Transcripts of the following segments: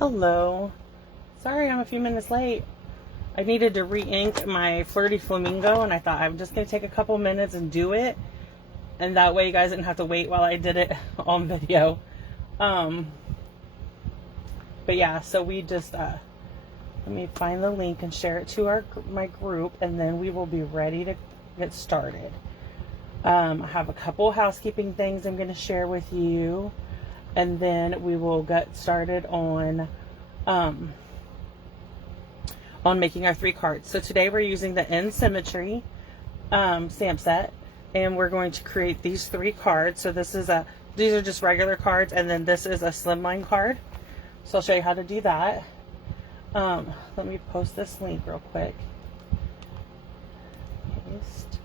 Hello. Sorry I'm a few minutes late. I needed to re-ink my Flirty Flamingo, and I thought I'm just going to take a couple minutes and do it. And that way you guys didn't have to wait while I did it on video. But yeah, so we just, let me find the link and share it to my group, and then we will be ready to get started. I have a couple housekeeping things I'm going to share with you, and then we will get started on making our 3 cards. So today we're using the In Symmetry stamp set, and we're going to create these 3 cards. So these are just regular cards, and then this is a slimline card. So I'll show you how to do that. Let me post this link real quick. Paste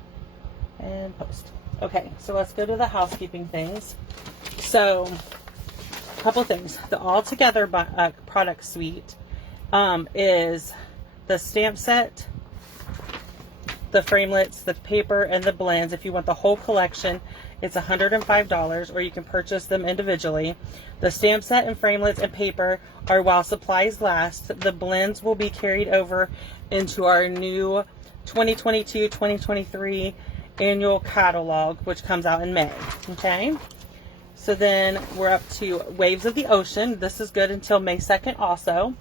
and post. Okay, so let's go to the housekeeping things. So a couple things. The All Together product suite is the stamp set, the framelits, the paper, and the blends. If you want the whole collection, it's $105, or you can purchase them individually. The stamp set and framelits and paper are while supplies last. The blends will be carried over into our new 2022-2023 annual catalog, which comes out in May. Okay, so then we're up to Waves of the Ocean. This is good until May 2nd also.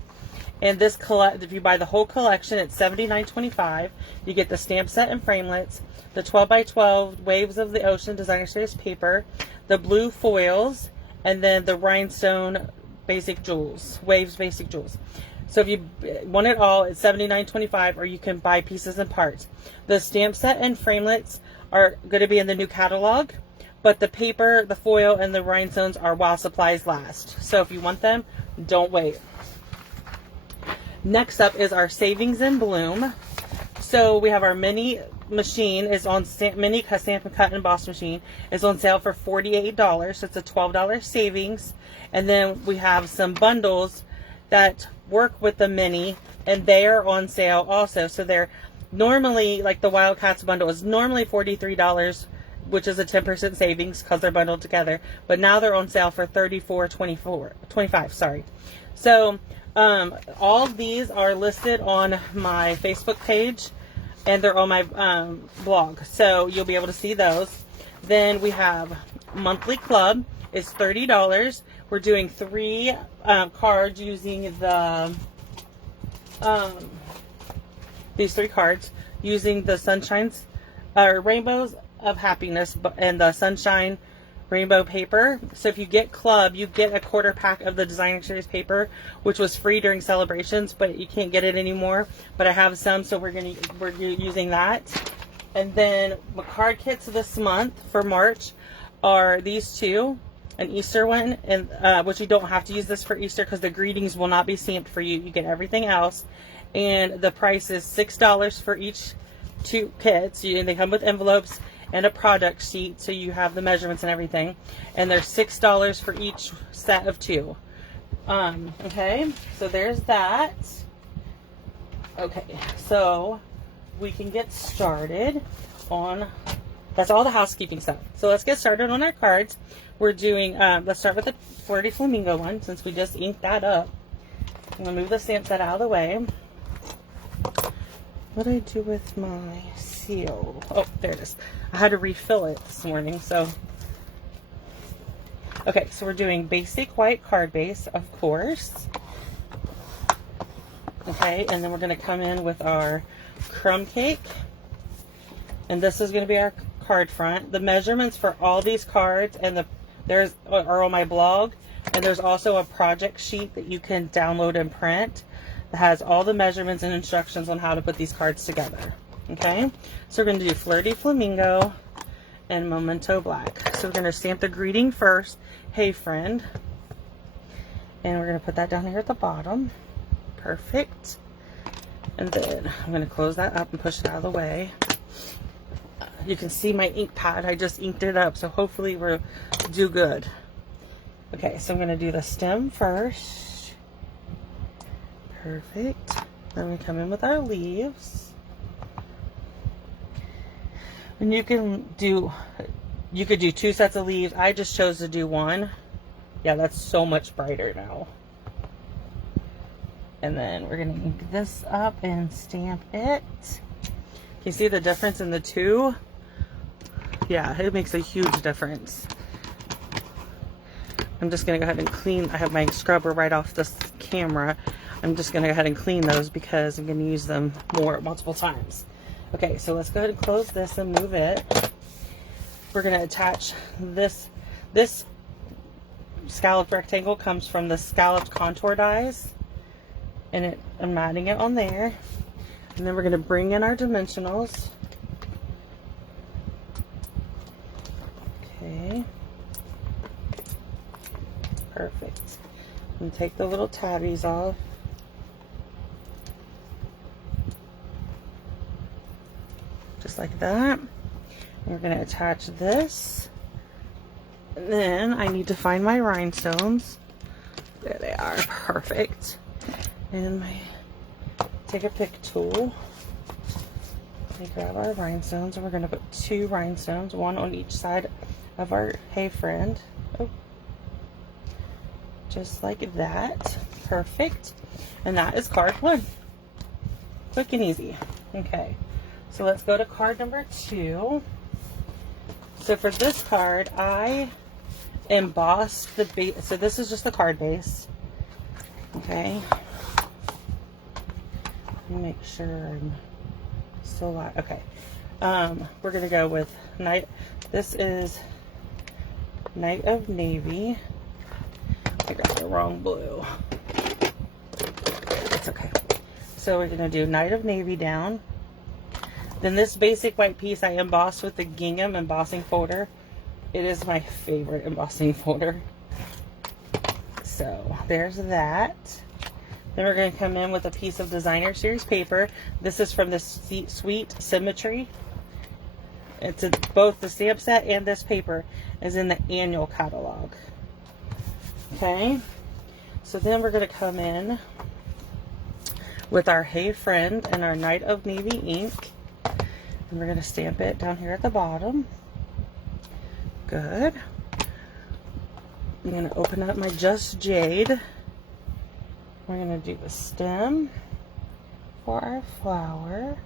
And this if you buy the whole collection, it's $79.25. You get the stamp set and framelits, the 12x12 Waves of the Ocean designer series paper, the blue foils, and then the rhinestone basic jewels, Waves basic jewels. So if you want it all, it's $79.25, or you can buy pieces and parts. The stamp set and framelits are going to be in the new catalog, but the paper, the foil, and the rhinestones are while supplies last. So if you want them, don't wait. Next up is our Savings in Bloom. So we have our mini machine is on mini Stamp and Cut and Emboss machine is on sale for $48. So it's a $12 savings. And then we have some bundles that work with the mini, and they are on sale also. So they're normally, like the Wildcats bundle is normally $43, which is a 10% savings because they're bundled together. But now they're on sale for $34.25. Sorry. So all of these are listed on my Facebook page, and they're on my blog, so you'll be able to see those. Then we have Monthly Club is $30. We're doing 3 cards using the these 3 cards using the Sunshines Rainbows of Happiness and the Sunshine Rainbow paper. So if you get Club, you get a quarter pack of the designer series paper, which was free during celebrations, but you can't get it anymore. But I have some, so we're using that. And then my card kits this month for March are these 2, an Easter one, and which you don't have to use this for Easter because the greetings will not be stamped for you. You get everything else, and the price is $6 for each 2 kits. They come with envelopes and a product sheet, so you have the measurements and everything, and they're $6 for each set of 2. Okay, so there's that. Okay, so we can get started on, that's all the housekeeping stuff. So let's get started on our cards. We're doing, let's start with the Flirty Flamingo one, since we just inked that up. I'm gonna move the stamp set out of the way. What did I do with my seal? Oh, there it is. I had to refill it this morning, so. Okay, so we're doing basic white card base, of course. Okay, and then we're going to come in with our crumb cake. And this is going to be our card front. The measurements for all these cards and are on my blog. And there's also a project sheet that you can download and print that has all the measurements and instructions on how to put these cards together. Okay, so we're going to do Flirty Flamingo and Memento Black. So we're going to stamp the greeting first, hey friend, and we're going to put that down here at the bottom. Perfect. And then I'm going to close that up and push it out of the way. You can see my ink pad, I just inked it up, so hopefully we'll do good. Okay, so I'm going to do the stem first. Perfect. Then we come in with our leaves. And you could do 2 sets of leaves. I just chose to do 1. Yeah, that's so much brighter now. And then we're going to ink this up and stamp it. Can you see the difference in the two? Yeah, it makes a huge difference. I'm just going to go ahead and clean. I have my scrubber right off this camera. I'm just going to go ahead and clean those because I'm going to use them multiple times. Okay, so let's go ahead and close this and move it. We're going to attach this. This scalloped rectangle comes from the scalloped contour dies. And I'm matting it on there. And then we're going to bring in our dimensionals. Okay. Perfect. And take the little tabbies off. Just like that. And we're going to attach this. And then I need to find my rhinestones. There they are. Perfect. And my take a pick tool. We grab our rhinestones, and we're going to put 2 rhinestones, 1 on each side of our Hey Friend. Oh. Just like that. Perfect. And that is card 1. Quick and easy. Okay. So let's go to card number 2. So for this card, I embossed the base. So this is just the card base. Okay. Let me make sure I'm still alive. Okay. We're going to go with Night. This is Night of Navy. I got the wrong blue. It's okay. So we're going to do Night of Navy down. Then this basic white piece I embossed with the gingham embossing folder. It is my favorite embossing folder. So there's that. Then we're going to come in with a piece of designer series paper. This is from the Sweet Symmetry. It's both the stamp set and this paper is in the annual catalog. Okay. So then we're going to come in with our Hey Friend and our Night of Navy ink. And we're going to stamp it down here at the bottom. Good. I'm going to open up my Just Jade. We're going to do the stem for our flower.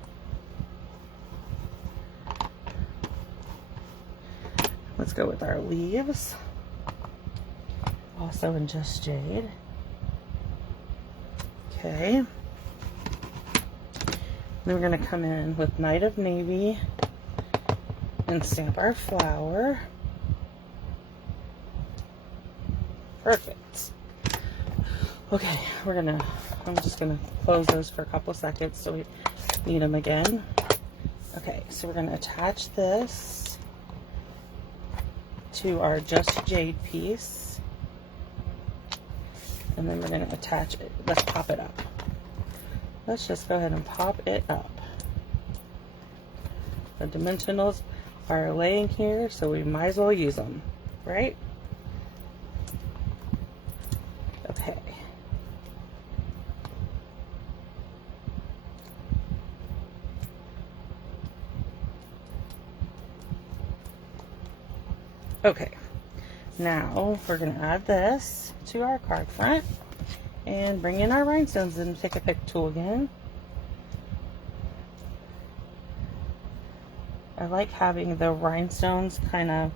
Let's go with our leaves. Also in Just Jade. Okay. Then we're going to come in with Night of Navy and stamp our flower. Perfect. Okay, I'm just gonna close those for a couple seconds so we need them again. Okay, so we're gonna attach this to our Just Jade piece. And then we're gonna attach it. Let's pop it up. Let's just go ahead and pop it up. The dimensionals are laying here, so we might as well use them, right? Okay. Okay, now we're going to add this to our card front and bring in our rhinestones and take a pick tool again. I like having the rhinestones kind of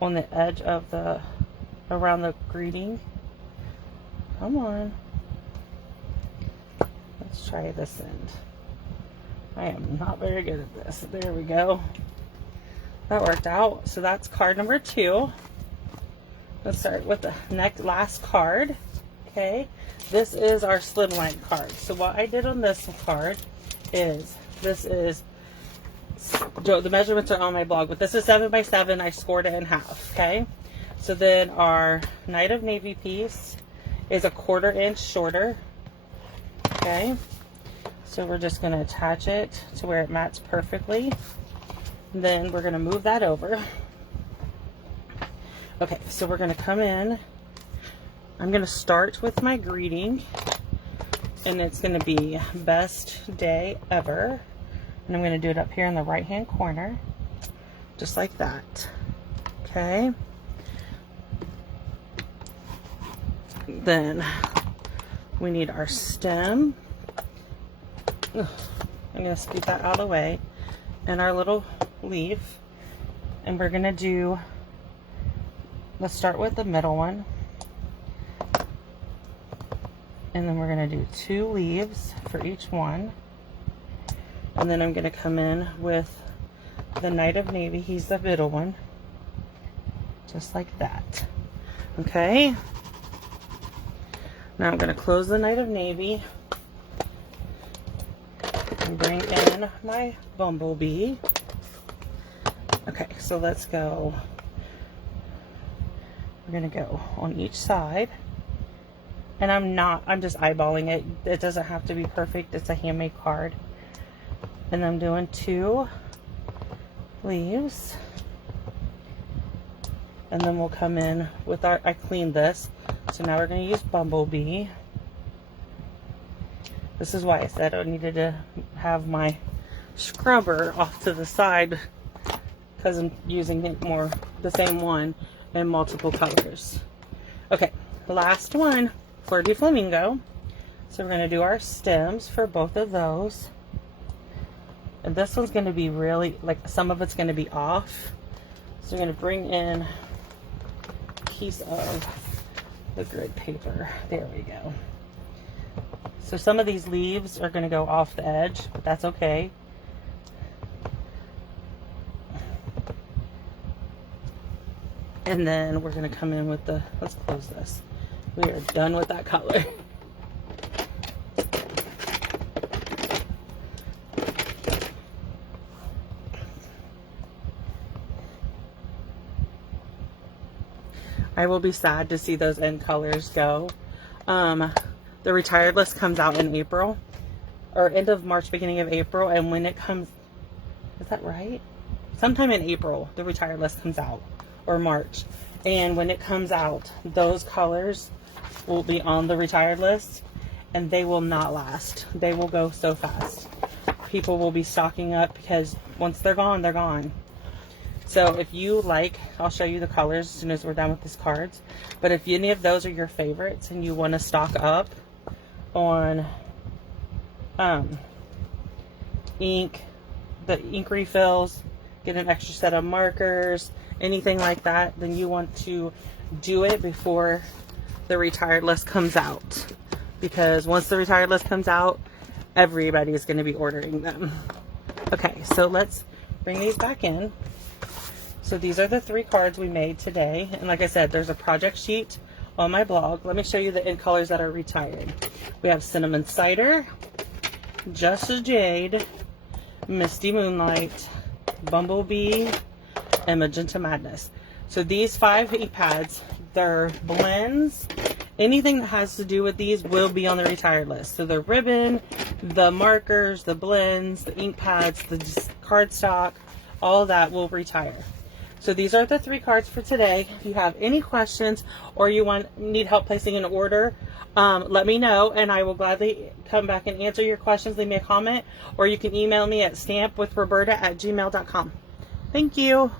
on the edge of around the greeting. Come on. Let's try this end. I am not very good at this. There we go. That worked out. So that's card number 2. Let's start with the last card. Okay. This is our slimline card. So what I did on this card is, the measurements are on my blog, but this is 7 by 7. I scored it in half. Okay. So then our Night of Navy piece is a 1/4 inch shorter. Okay. So we're just going to attach it to where it mats perfectly. Then we're going to move that over. Okay, so we're going to come in. I'm going to start with my greeting. And it's going to be best day ever. And I'm going to do it up here in the right hand corner. Just like that. Okay. Then We need our stem. Ugh, I'm going to scoot that out of the way. And our little leaf. And we're going to do, let's start with the middle one. And then we're going to do 2 leaves for each one. And then I'm going to come in with the Night of Navy. He's the middle one. Just like that. Okay. Now I'm going to close the Night of Navy. And bring in my bumblebee. Okay, so let's go. We're going to go on each side. And I'm just eyeballing it. It doesn't have to be perfect. It's a handmade card. And I'm doing 2 leaves. And then we'll come in with our, I cleaned this. So now we're going to use bumblebee. This is why I said I needed to have my scrubber off to the side, because I'm using it more, the same one in multiple colors. Okay, last one for the flamingo. So we're going to do our stems for both of those. And this one's going to be really, like, some of it's going to be off. So we're going to bring in a piece of the grid paper. There we go. So some of these leaves are going to go off the edge, but that's okay. And then we're going to come in with the, let's close this. We are done with that color. I will be sad to see those end colors go. The retired list comes out in April, or end of March, beginning of April, and when it comes, is that right? Sometime in April, the retired list comes out, or March. And when it comes out, those colors will be on the retired list, and they will not last. They will go so fast. People will be stocking up because once they're gone, they're gone. So if you like, I'll show you the colors as soon as we're done with these cards. But if any of those are your favorites and you want to stock up on ink, the ink refills, get an extra set of markers, anything like that, then you want to do it before the retired list comes out. Because once the retired list comes out, everybody is going to be ordering them. Okay, so let's bring these back in. So these are the 3 cards we made today. And like I said, there's a project sheet on my blog. Let me show you the end colors that are retired. We have Cinnamon Cider, Just a Jade, Misty Moonlight, Bumblebee, and Magenta Madness. So these 5 ink pads, they're blends. Anything that has to do with these will be on the retired list. So the ribbon, the markers, the blends, the ink pads, the cardstock, all that will retire. So these are the 3 cards for today. If you have any questions or you need help placing an order, let me know and I will gladly come back and answer your questions. Leave me a comment or you can email me at stampwithroberta@gmail.com. Thank you.